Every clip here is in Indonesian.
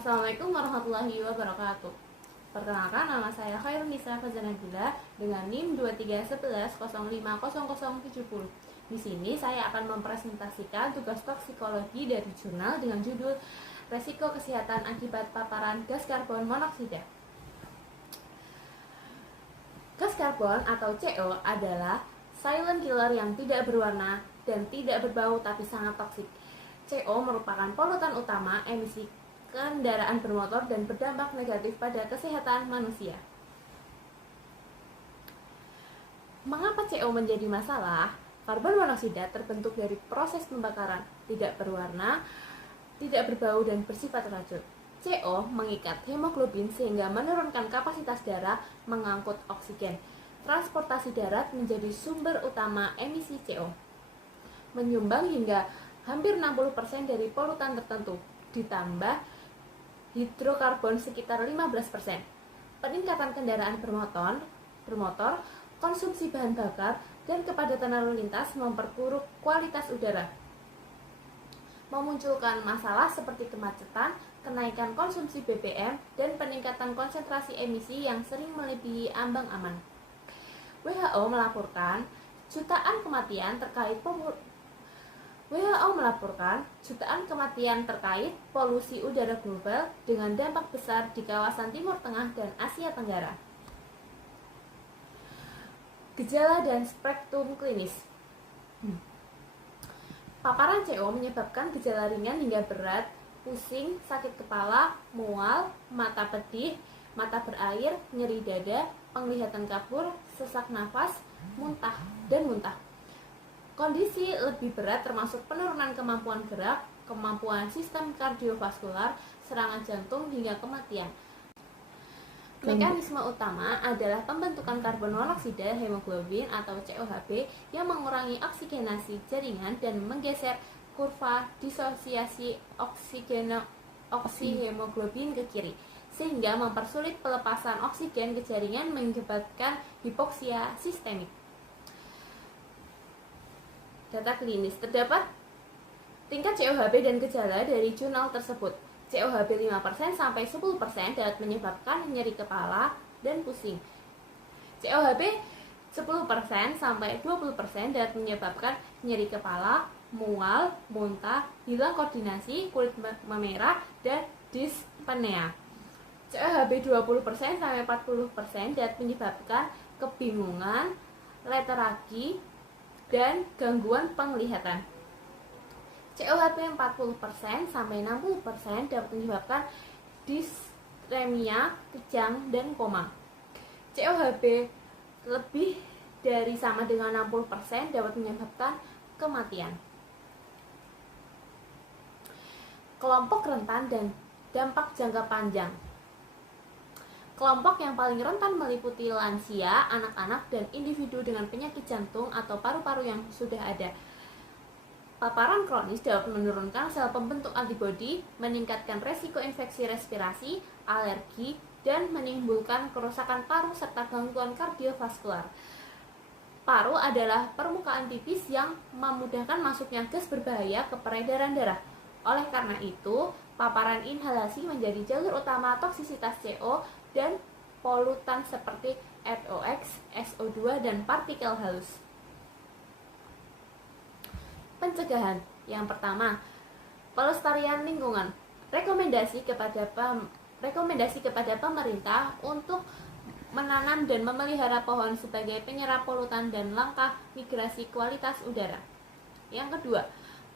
Assalamualaikum warahmatullahi wabarakatuh. Perkenalkan, nama saya Khairunisa Fazanabila dengan NIM 2311050070. Di sini saya akan mempresentasikan tugas toksikologi dari jurnal dengan judul Resiko Kesehatan Akibat Paparan Gas Karbon Monoksida. Gas karbon atau CO adalah silent killer yang tidak berwarna dan tidak berbau tapi sangat toksik. CO merupakan polutan utama emisi kendaraan bermotor dan berdampak negatif pada kesehatan manusia. Mengapa CO menjadi masalah? Karbon monoksida terbentuk dari proses pembakaran, tidak berwarna, tidak berbau, dan bersifat racun. CO mengikat hemoglobin sehingga menurunkan kapasitas darah mengangkut oksigen. Transportasi darat menjadi sumber utama emisi CO, menyumbang hingga hampir 60% dari polutan tertentu, ditambah hidrokarbon sekitar 15%. Peningkatan kendaraan bermotor, konsumsi bahan bakar, dan kepadatan lalu lintas memperburuk kualitas udara, memunculkan masalah seperti kemacetan, kenaikan konsumsi BBM, dan peningkatan konsentrasi emisi yang sering melebihi ambang aman. WHO melaporkan jutaan kematian terkait polusi udara global dengan dampak besar di kawasan Timur Tengah dan Asia Tenggara. Gejala dan spektrum klinis. Paparan CO menyebabkan gejala ringan hingga berat, pusing, sakit kepala, mual, mata pedih, mata berair, nyeri dada, penglihatan kabur, sesak nafas, muntah. Kondisi lebih berat termasuk penurunan kemampuan gerak, kemampuan sistem kardiovaskular, serangan jantung, hingga kematian. Mekanisme utama adalah pembentukan karbon monoksida hemoglobin atau COHB yang mengurangi oksigenasi jaringan dan menggeser kurva disosiasi oksihemoglobin ke kiri, sehingga mempersulit pelepasan oksigen ke jaringan menyebabkan hipoksia sistemik. Data klinis terdapat tingkat COHB dan gejala dari jurnal tersebut. COHB 5% sampai 10% dapat menyebabkan nyeri kepala dan pusing. COHB 10% sampai 20% dapat menyebabkan nyeri kepala, mual, muntah, hilang koordinasi, kulit memerah, dan dyspnea. COHB 20% sampai 40% dapat menyebabkan kebingungan, letargi, dan gangguan penglihatan. COHB 40% sampai 60% dapat menyebabkan disremia, kejang, dan koma. COHB lebih dari sama dengan 60% dapat menyebabkan kematian. Kelompok rentan dan dampak jangka panjang. Kelompok yang paling rentan meliputi lansia, anak-anak, dan individu dengan penyakit jantung atau paru-paru yang sudah ada. Paparan kronis dapat menurunkan sel pembentuk antibodi, meningkatkan resiko infeksi respirasi, alergi, dan menimbulkan kerusakan paru serta gangguan kardiovaskular. Paru adalah permukaan tipis yang memudahkan masuknya gas berbahaya ke peredaran darah. Oleh karena itu, paparan inhalasi menjadi jalur utama toksisitas CO dan polutan seperti NOx, SO2, dan partikel halus. Pencegahan. Yang pertama, pelestarian lingkungan. Rekomendasi kepada pemerintah untuk menanam dan memelihara pohon sebagai penyerap polutan dan langkah migrasi kualitas udara. Yang kedua,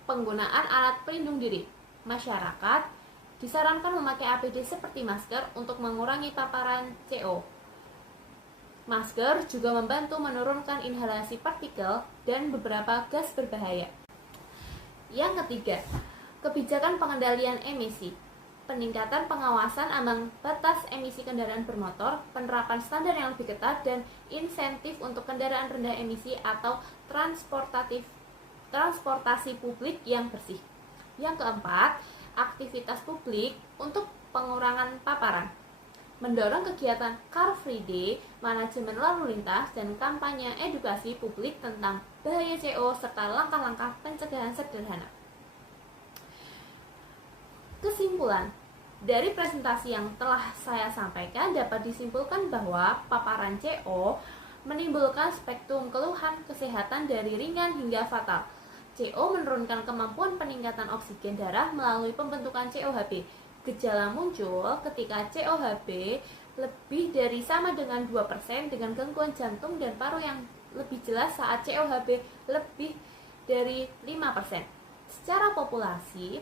penggunaan alat pelindung diri. Masyarakat disarankan memakai APD seperti masker untuk mengurangi paparan CO. Masker juga membantu menurunkan inhalasi partikel dan beberapa gas berbahaya. Yang ketiga, kebijakan pengendalian emisi. Peningkatan pengawasan ambang batas emisi kendaraan bermotor, penerapan standar yang lebih ketat, dan insentif untuk kendaraan rendah emisi atau transportasi publik yang bersih. Yang keempat, aktivitas publik untuk pengurangan paparan. Mendorong kegiatan Car Free Day, manajemen lalu lintas, dan kampanye edukasi publik tentang bahaya CO serta langkah-langkah pencegahan sederhana. Kesimpulan, Dari presentasi yang telah saya sampaikan dapat disimpulkan bahwa paparan CO menimbulkan spektrum keluhan kesehatan dari ringan hingga fatal. CO menurunkan kemampuan peningkatan oksigen darah melalui pembentukan COHB. Gejala muncul ketika COHB lebih dari sama dengan 2% dengan gangguan jantung dan paru yang lebih jelas saat COHB lebih dari 5%. Secara populasi,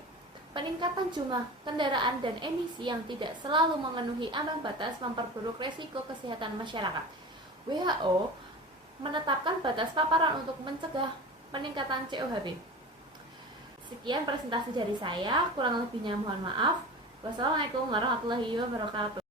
peningkatan jumlah kendaraan dan emisi yang tidak selalu memenuhi ambang batas memperburuk resiko kesehatan masyarakat. WHO menetapkan batas paparan untuk mencegah peningkatan COHB. Sekian presentasi dari saya, kurang lebihnya mohon maaf. Wassalamualaikum warahmatullahi wabarakatuh.